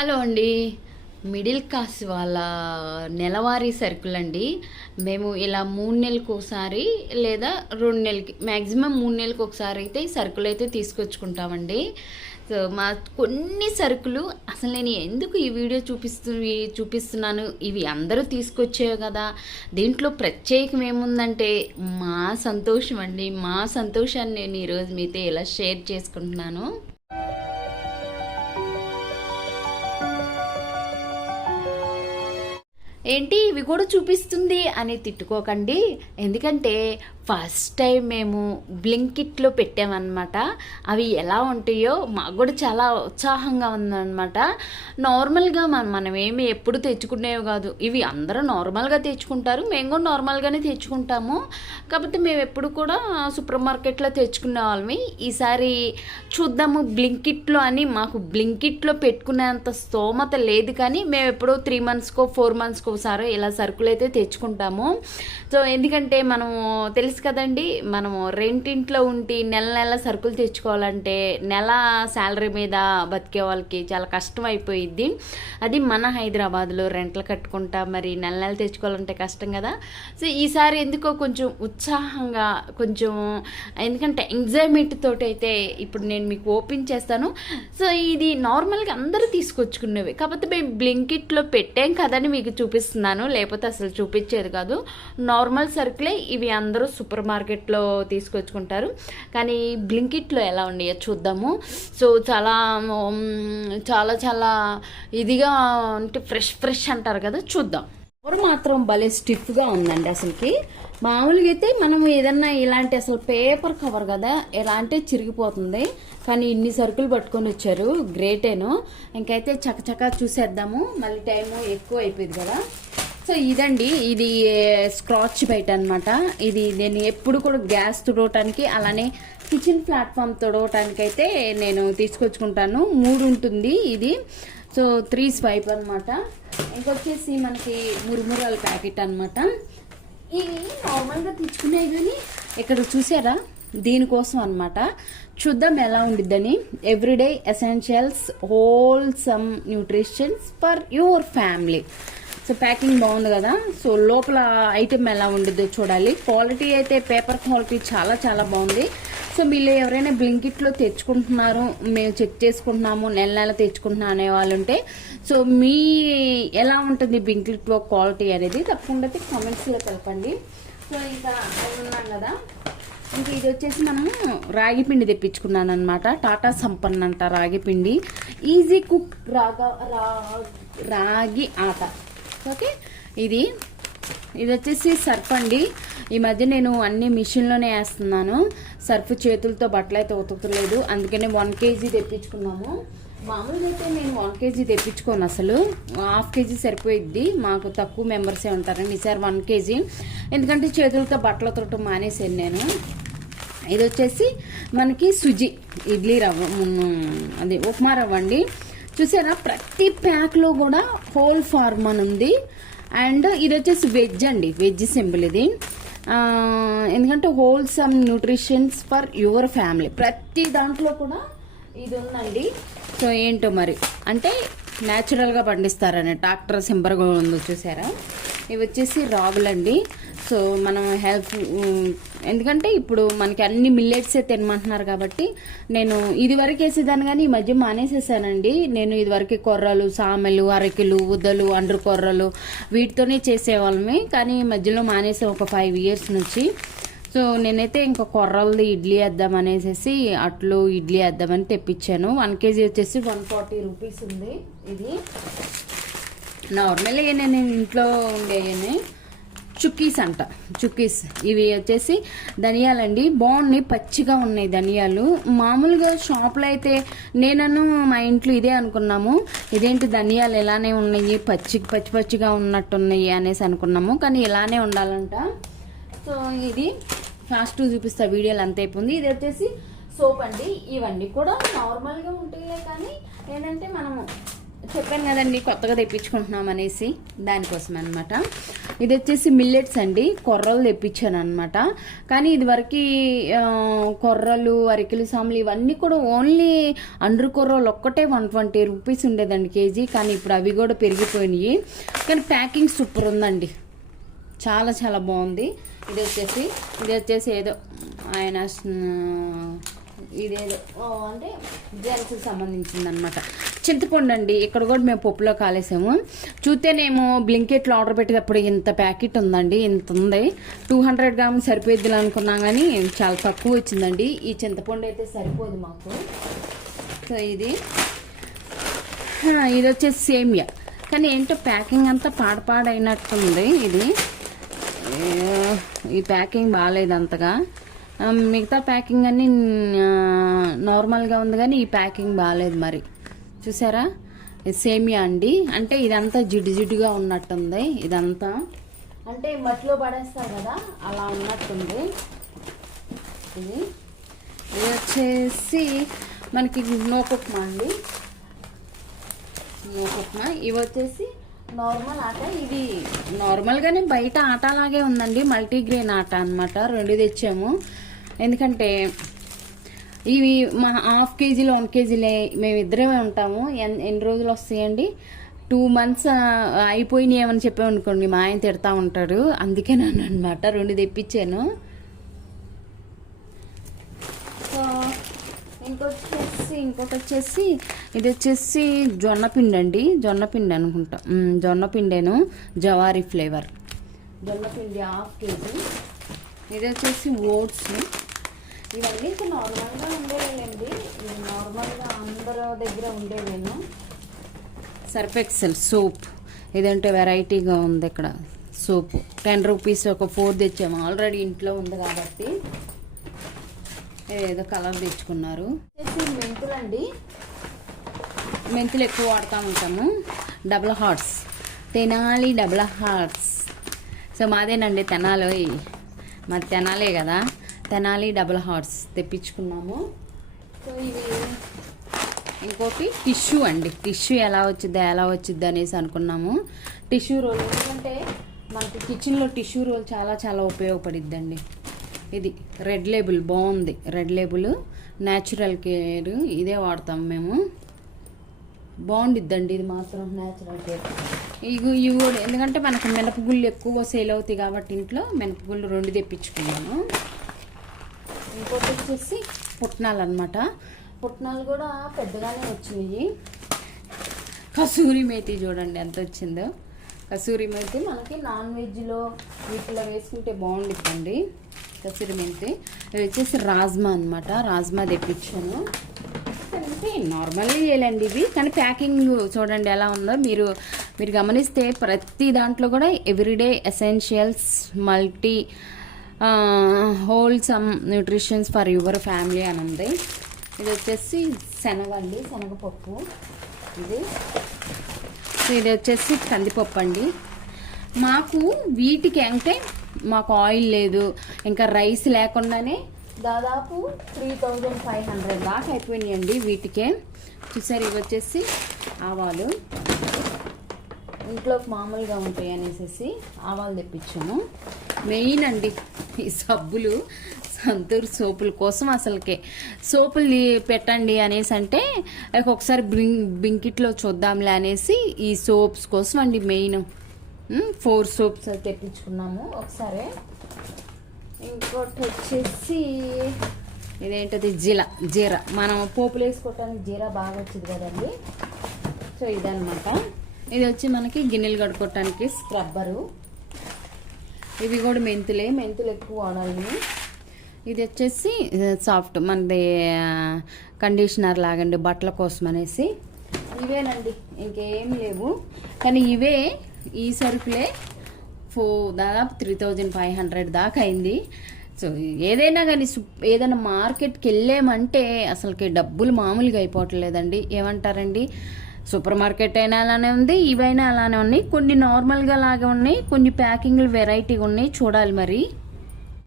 Hello అండి. Middle class వాళ్ళ నెలవారీ సరుకులండి. మేము ఇలా 3 నెలలకు ఒకసారి లేదా 2 నెలలకి మ్యాక్సిమం 3 నెలలకు ఒకసారి అయితే ఈ సరుకులు అయితే తీసుకొచ్చుకుంటామండి. సో మా కొన్ని సరుకులు అసలు నేను ఎందుకు ఈ వీడియో చూపిస్తున్నాను, ఇవి అందరూ తీసుకొచ్చేవి కదా, దీంట్లో ప్రత్యేకం ఏముందంటే మా సంతోషం అండి. మా సంతోషాన్ని నేను ఈరోజు మీతో ఇలా షేర్ చేసుకుంటున్నాను. ఏంటి ఇవి కూడా చూపిస్తుంది అని తిట్టుకోకండి. ఎందుకంటే ఫస్ట్ టైం మేము బ్లింకిట్లో పెట్టామన్నమాట. అవి ఎలా ఉంటాయో మాకు కూడా చాలా ఉత్సాహంగా ఉందన్నమాట. నార్మల్గా మనం ఏమి ఎప్పుడు తెచ్చుకునేవి కాదు. ఇవి అందరూ నార్మల్గా తెచ్చుకుంటారు, మేము కూడా నార్మల్గానే తెచ్చుకుంటాము. కాకపోతే మేము ఎప్పుడు కూడా సూపర్ మార్కెట్లో తెచ్చుకునే వాళ్ళమి. ఈసారి చూద్దాము బ్లింకిట్లో అని. మాకు బ్లింకిట్లో పెట్టుకునేంత స్తోమత లేదు, కానీ మేము ఎప్పుడో 3 మంత్స్కో 4 మంత్స్కో ఒకసారి ఇలా సరుకులు అయితే తెచ్చుకుంటాము. సో ఎందుకంటే మనము తెలుసు కదండి, మనము రెంటింట్లో ఉండి నెల నెల సరుకులు తెచ్చుకోవాలంటే నెల శాలరీ మీద బతికే వాళ్ళకి చాలా కష్టం అయిపోయిద్ది. అది మన హైదరాబాద్లో రెంట్లు కట్టుకుంటా మరి నెల నెల తెచ్చుకోవాలంటే కష్టం కదా. సో ఈసారి ఎందుకో కొంచెం ఉత్సాహంగా, కొంచెం ఎందుకంటే ఎంజాయ్మెంట్ తోటి అయితే ఇప్పుడు నేను మీకు ఓపెన్ చేస్తాను. సో ఇది నార్మల్గా అందరూ తీసుకొచ్చుకునేవి, కాకపోతే మేము బ్లింకిట్లో పెట్టాం కదని మీకు చూపిస్తున్నాను, లేకపోతే అసలు చూపించేది కాదు. నార్మల్ సరుకులే ఇవి, అందరూ సూపర్ మార్కెట్లో తీసుకొచ్చుకుంటారు. కానీ బ్లింకిట్లో ఎలా ఉన్నాయో చూద్దాము. సో చాలా చాలా చాలా ఇదిగా అంటే ఫ్రెష్ అంటారు కదా, చూద్దాం. కవర్ మాత్రం భలే స్టిఫ్గా ఉందండి. అసలుకి మామూలుగా అయితే మనం ఏదన్నా ఇలాంటి అసలు పేపర్ కవర్ కదా, ఎలా అంటే చిరిగిపోతుంది. కానీ ఇన్ని సరుకులు పట్టుకొని వచ్చారు, గ్రేటేను. ఇంకైతే చకచకా చూసేద్దాము, మళ్ళీ టైము ఎక్కువ అయిపోయింది కదా. సో ఇదండి, ఇది స్క్రాచ్ బయట అనమాట. ఇది నేను ఎప్పుడు కూడా గ్యాస్ తుడవటానికి, అలానే కిచెన్ ప్లాట్ఫామ్ తుడవటానికి అయితే నేను తీసుకొచ్చుకుంటాను. 3 ఉంటుంది ఇది. సో 3 స్వైప్ అనమాట. ఇంకొచ్చేసి మనకి మురుమురాల ప్యాకెట్ అనమాట. ఇవి నార్మల్గా తెచ్చుకునే, కానీ ఇక్కడ చూసారా దీనికోసం అనమాట. చూద్దాం ఎలా ఉండిద్దని. Everyday essentials wholesome nutritions for your family. So packing బాగుంది కదా. సో లోపల ఐటెం ఎలా ఉండిద్దో చూడాలి. క్వాలిటీ అయితే పేపర్ క్వాలిటీ చాలా చాలా బాగుంది. సో మీరు ఎవరైనా బ్లింకిట్లో తెచ్చుకుంటున్నారు, మేము చెక్ చేసుకుంటున్నాము, నెల నెల తెచ్చుకుంటున్నాం అనే వాళ్ళు ఉంటే, సో మీ ఎలా ఉంటుంది బ్లింకిట్లో క్వాలిటీ అనేది తప్పకుండా కామెంట్స్లో తెలపండి. సో ఇంకా ఉన్నాం కదా. ఇంకా ఇది వచ్చేసి మనము రాగి పిండి తెప్పించుకున్నాను అనమాట. టాటా సంపన్న అంట రాగి పిండి. ఈజీ కుక్ రాగి ఆట. ఓకే, ఇది వచ్చేసి సర్ఫ్ అండి. ఈ మధ్య నేను అన్ని మిషన్లోనే వేస్తున్నాను. సర్ఫ్ చేతులతో బట్టలు అయితే ఉతకలేదు, అందుకనే 1 kg తెప్పించుకున్నాము. మామూలుగా అయితే నేను 1 kg తెప్పించుకోను, అసలు 1/2 kg సరిపోయిద్ది. మాకు తక్కువ మెంబర్సే ఉంటారండి. ఈసారి 1 kg, ఎందుకంటే చేతులతో బట్టలు ఉతకటం మానేసాను నేను. ఇది వచ్చేసి మనకి సుజి ఇడ్లీ రవ్వ, అదే ఉప్మా రవ్వ అండి. చూసారా ప్రతి ప్యాక్లో కూడా హోల్ ఫార్మ్ అని ఉంది. అండ్ ఇది వచ్చేసి వెజ్ అండి, వెజ్ సింబల్ ఇది. ఎందుకంటే wholesome nutritions for your family, ప్రతి దాంట్లో కూడా ఇది ఉందండి. సో ఏంటో మరి అంటే న్యాచురల్గా పండిస్తారని ట్రాక్టర్ సింబర్గా ఉందో చూసారా. ఇవి వచ్చేసి రాగులండి. సో మనం హెల్త్, ఎందుకంటే ఇప్పుడు మనకి అన్ని మిల్లెట్సే తినమంటున్నారు కాబట్టి నేను ఇదివరకు వేసేదాన్ని, కానీ ఈ మధ్య మానేసేసానండి. నేను ఇదివరకు కొర్రలు, సామెలు, అరకిలు, ఉద్దలు, అండ్రు కొర్రలు వీటితోనే చేసేవాళ్ళమి. కానీ ఈ మధ్యలో మానేసాం ఒక 5 years నుంచి. సో నేనైతే ఇంకా కొర్రలది ఇడ్లీ వేద్దాం అనేసి అట్లు ఇడ్లీ వేద్దామని తెప్పించాను. 1 kg వచ్చేసి 140 రూపీస్ ఉంది. ఇది నార్మల్గా నేను ఇంట్లో ఉండేయని చుక్కీస్ అంట, చుక్కీస్. ఇవి వచ్చేసి ధనియాలండి. బాగున్నాయి, పచ్చిగా ఉన్నాయి ధనియాలు. మామూలుగా షాప్లో అయితే నేనను మా ఇంట్లో ఇదే అనుకున్నాము, ఇదేంటి ధనియాలు ఇలానే ఉన్నాయి, పచ్చిగా ఉన్నట్టున్నాయి అనేసి అనుకున్నాము. కానీ ఇలానే ఉండాలంట. సో ఇది ఫాస్ట్ చూపిస్తా, వీడియోలు అంత అయిపోయింది. ఇది వచ్చేసి సోప్ అండి. ఇవన్నీ కూడా నార్మల్గా ఉంటాయి, కానీ ఏంటంటే మనము చెప్పాను కదండి కొత్తగా తెప్పించుకుంటున్నాం అనేసి, దానికోసం అనమాట. ఇది వచ్చేసి మిల్లెట్స్ అండి, కొర్రలు తెప్పించాను అనమాట. కానీ ఇది వరకు కొర్రలు, అరికెలు, సాములు ఇవన్నీ కూడా ఓన్లీ అండ్రు కొర్రలు ఒక్కటే 120 రూపీస్ ఉండేదండి కేజీ. కానీ ఇప్పుడు అవి కూడా పెరిగిపోయినాయి. కానీ ప్యాకింగ్ సూపర్ ఉందండి, చాలా చాలా బాగుంది. ఇది వచ్చేసి ఏదో ఆయన ఇదేదో అంటే జెంట్స్కి సంబంధించింది అనమాట. చింతపండు అండి, ఇక్కడ కూడా మేము పప్పులో కాలేసాము. చూస్తేనేమో బ్లింకెట్లో ఆర్డర్ పెట్టేటప్పుడు ఇంత ప్యాకెట్ ఉందండి, ఇంత ఉంది. 200 గ్రాములు సరిపోద్ది అనుకున్నాం కానీ చాలా తక్కువ వచ్చిందండి. ఈ చింతపండు అయితే సరిపోదు మాకు. సో ఇది వచ్చేసి సేమియా, కానీ ఏంటో ప్యాకింగ్ అంతా పాడైనట్టుంది. ఈ ప్యాకింగ్ బాగాలేదు అంతగా. మిగతా ప్యాకింగ్ అన్ని నార్మల్గా ఉంది, కానీ ఈ ప్యాకింగ్ బాగాలేదు. మరి చూసారా, సేమియా అండి. అంటే ఇదంతా జిడ్డుగా ఉన్నట్టుంది. ఇదంతా అంటే మట్టిలో పడేస్తారు కదా, అలా ఉన్నట్టుంది. ఇది వచ్చేసి మనకి నోకుప్మా అండి, నోకుప్మా. ఇవి వచ్చేసి నార్మల్ ఆట. ఇది నార్మల్గానే బయట ఆట లాగే ఉందండి, మల్టీగ్రెయిన్ ఆట అనమాట. 2 తెచ్చాము. ఎందుకంటే ఇవి మా 1/2 కేజీలో 1 కేజీలే మేము ఇద్దరమే ఉంటాము. ఎన్ని రోజులు వస్తాయండి? 2 months అయిపోయినాయి ఏమని చెప్పామనుకోండి మా ఆయన తిడతా ఉంటాడు. అందుకే నన్ను అనమాట 2 తెప్పించాను. సో ఇంకోటి వచ్చేసి ఇది వచ్చేసి జొన్నపిండి అండి, జొన్నపిండి అనుకుంటా, జొన్నపిండేను, జవారీ ఫ్లేవర్ జొన్నపిండి 1/2 కేజీ. ఇది వచ్చేసి ఓట్స్. ఇవన్నీ నార్మల్గా ఉండేవేనండి, ఇది నార్మల్గా అందరి దగ్గర ఉండేవేను. సర్ఫ్ ఎక్సెల్ సోప్, ఇదంటే వెరైటీగా ఉంది. ఇక్కడ సోపు 10 రూపీస్ ఒక 4 తెచ్చాము, ఆల్రెడీ ఇంట్లో ఉంది కాబట్టి. ఏదో కలర్ తెచ్చుకున్నారు. మెంతులు అండి, మెంతులు ఎక్కువ వాడుతూ ఉంటాము. Double hearts, Tenali double hearts. So మాదేనండి తెనాలి, మాది తెనాలే కదా, తెనాలి డబుల్ హార్ట్స్ తెప్పించుకున్నాము. సో ఇవి ఇంకోటి టిష్యూ అండి, టిష్యూ ఎలా వచ్చిద్దా అనేసి అనుకున్నాము. టిష్యూ రోల్, ఎందుకంటే మనకి కిచెన్లో టిష్యూ రోల్ చాలా చాలా ఉపయోగపడిద్దండి. ఇది రెడ్ లేబుల్ బాగుంది, రెడ్ లేబుల్ న్యాచురల్ కేర్, ఇదే వాడతాం మేము. బాగుండిద్దండి ఇది మాత్రం, న్యాచురల్ కేర్. ఇవి కూడా ఎందుకంటే మనకు మినపగుళ్ళు ఎక్కువ సేల్ అవుతాయి కాబట్టి ఇంట్లో మినపగుళ్ళు 2 తెప్పించుకున్నాను. ఇంకోటి వచ్చేసి పుట్నాలు అనమాట. పుట్నాలు కూడా పెద్దగానే వచ్చినాయి. కసూరి మేతి చూడండి ఎంత వచ్చిందో. కసూరి మేతి మనకి నాన్ వెజ్లో వీటిలో వేసుకుంటే బాగుండిద్దండి కసూరి మేతి. ఇది వచ్చేసి రాజ్మా అనమాట, రాజ్మా తెప్పించాను. అంటే నార్మల్గా చేయాలండి ఇవి, కానీ ప్యాకింగ్ చూడండి ఎలా ఉందో. మీరు గమనిస్తే ప్రతి దాంట్లో కూడా everyday essentials multi wholesome nutritions for your family అని ఉంది. ఇది వచ్చేసి శనగండి, శనగపప్పు. ఇది వచ్చేసి కందిపప్పు అండి. మాకు వీటికి అంటే మాకు ఆయిల్ లేదు, ఇంకా రైస్ లేకుండానే దాదాపు 3500 దాకా అయిపోయినాయండి వీటికే. చూసారు, ఇవి వచ్చేసి ఆవాలు, ఇంట్లోకి మామూలుగా ఉంటాయి అనేసి ఆవాలు తెప్పించాము. మెయిన్ అండి ఈ సబ్బులు, సంతూర్ సోపుల కోసం. అసలుకే సోపులు పెట్టండి అనేసి అంటే ఒకసారి బ్లింకిట్లో చూద్దాంలే అనేసి ఈ సోప్స్ కోసం అండి మెయిన్. 4 సోప్స్ తెప్పించుకున్నాము ఒకసారి. ఇంకోటి వచ్చేసి ఇదేంటది జీరా, మనం పోపులు వేసుకోవటానికి జీరా బాగా వచ్చింది కదండి. సో ఇదనమాట. ఇది వచ్చి మనకి గిన్నెలు కడుక్కోవటానికి స్క్రబ్బరు. ఇవి కూడా మెంతులు ఎక్కువ వాడాలి. ఇది వచ్చేసి సాఫ్ట్ మనది కండిషనర్ లాగండి బట్టల కోసం అనేసి. ఇవేనండి, ఇంకేం లేవు. కానీ ఇవే ఈ సరుకులే దాదాపు 3500 దాకా అయింది. సో ఏదైనా కానీ ఏదైనా మార్కెట్కి వెళ్ళామంటే అసలుకి డబ్బులు మామూలుగా అయిపోవట్లేదండి. ఏమంటారండి, సూపర్ మార్కెట్ అయినా అలానే ఉంది, ఇవైనా అలానే ఉన్నాయి. కొన్ని నార్మల్గా లాగా ఉన్నాయి, కొన్ని ప్యాకింగ్లు వెరైటీగా ఉన్నాయి. చూడాలి మరి.